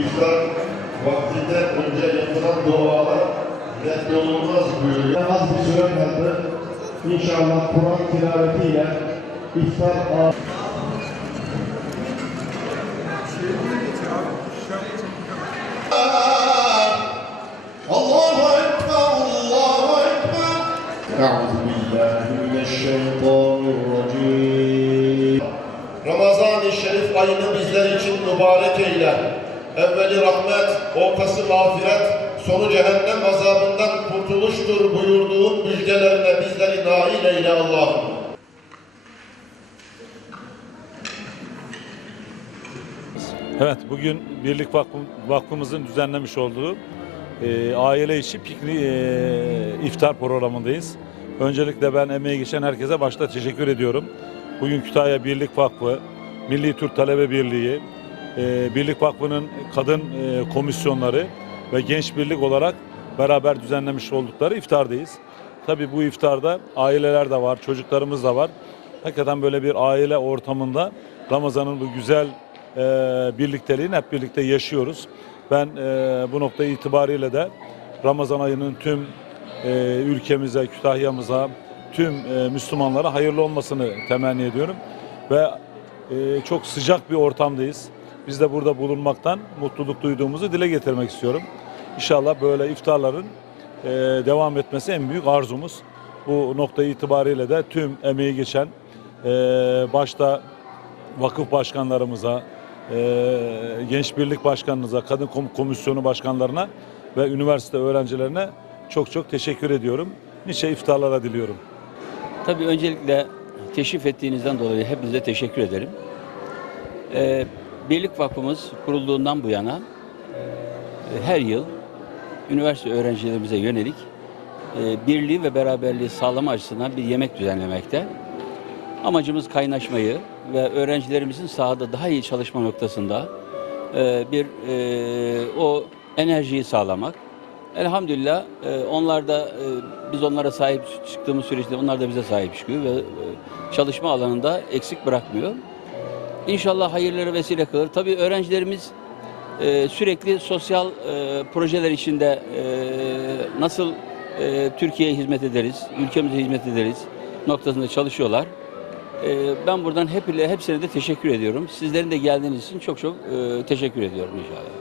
iftar vaktinden önce yapılan dualar reddolunmaz buyuruyor. Az bir süre kaldı. İnşallah Kur'an tilavetiyle iftar ağır. Allahu Ekber, Allahu Ekber. Euzu billahi mineşşeytanirracim. Ramazan-ı Şerif ayını bizler için mübarek eyle. Evveli rahmet, ortası mağfiret, sonu cehennem azabından kurtuluştur buyurduğun müjdelerine bizleri nail eyle Allah'ım. Evet, bugün Birlik Vakfı, Vakfımızın düzenlemiş olduğu e, aile içi pikniği e, iftar programındayız. Öncelikle ben emeği geçen herkese başta teşekkür ediyorum. Bugün Kütahya Birlik Vakfı, Milli Türk Talebe Birliği, e, Birlik Vakfı'nın kadın e, komisyonları ve Genç Birlik olarak beraber düzenlemiş oldukları iftardayız. Tabii bu iftarda aileler de var, çocuklarımız da var. Hakikaten böyle bir aile ortamında Ramazan'ın bu güzel e, birlikteliğini hep birlikte yaşıyoruz. Ben e, bu nokta itibariyle de Ramazan ayının tüm e, ülkemize, Kütahya'mıza, tüm e, Müslümanlara hayırlı olmasını temenni ediyorum. Ve e, çok sıcak bir ortamdayız. Biz de burada bulunmaktan mutluluk duyduğumuzu dile getirmek istiyorum. İnşallah böyle iftarların e, devam etmesi en büyük arzumuz. Bu nokta itibariyle de tüm emeği geçen e, başta vakıf başkanlarımıza, e, Genç Birlik Başkanınıza, Kadın Kom- Komisyonu Başkanlarına ve üniversite öğrencilerine çok çok teşekkür ediyorum. Nice iftarlara diliyorum. Tabii öncelikle teşrif ettiğinizden dolayı hepinize teşekkür ederim. Ee, Birlik Vakfımız kurulduğundan bu yana e, her yıl üniversite öğrencilerimize yönelik e, birliği ve beraberliği sağlama açısından bir yemek düzenlemekte. Amacımız kaynaşmayı ve öğrencilerimizin sahada daha iyi çalışma noktasında e, bir o enerjiyi sağlamak. Elhamdülillah onlar da biz onlara sahip çıktığımız süreçte onlar da bize sahip çıkıyor ve çalışma alanında eksik bırakmıyor. İnşallah hayırlara vesile kılır. Tabii öğrencilerimiz e, sürekli sosyal e, projeler içinde e, nasıl e, Türkiye'ye hizmet ederiz, ülkemize hizmet ederiz noktasında çalışıyorlar. E, ben buradan hep, hepsine de teşekkür ediyorum. Sizlerin de geldiğiniz için çok çok e, teşekkür ediyorum inşallah.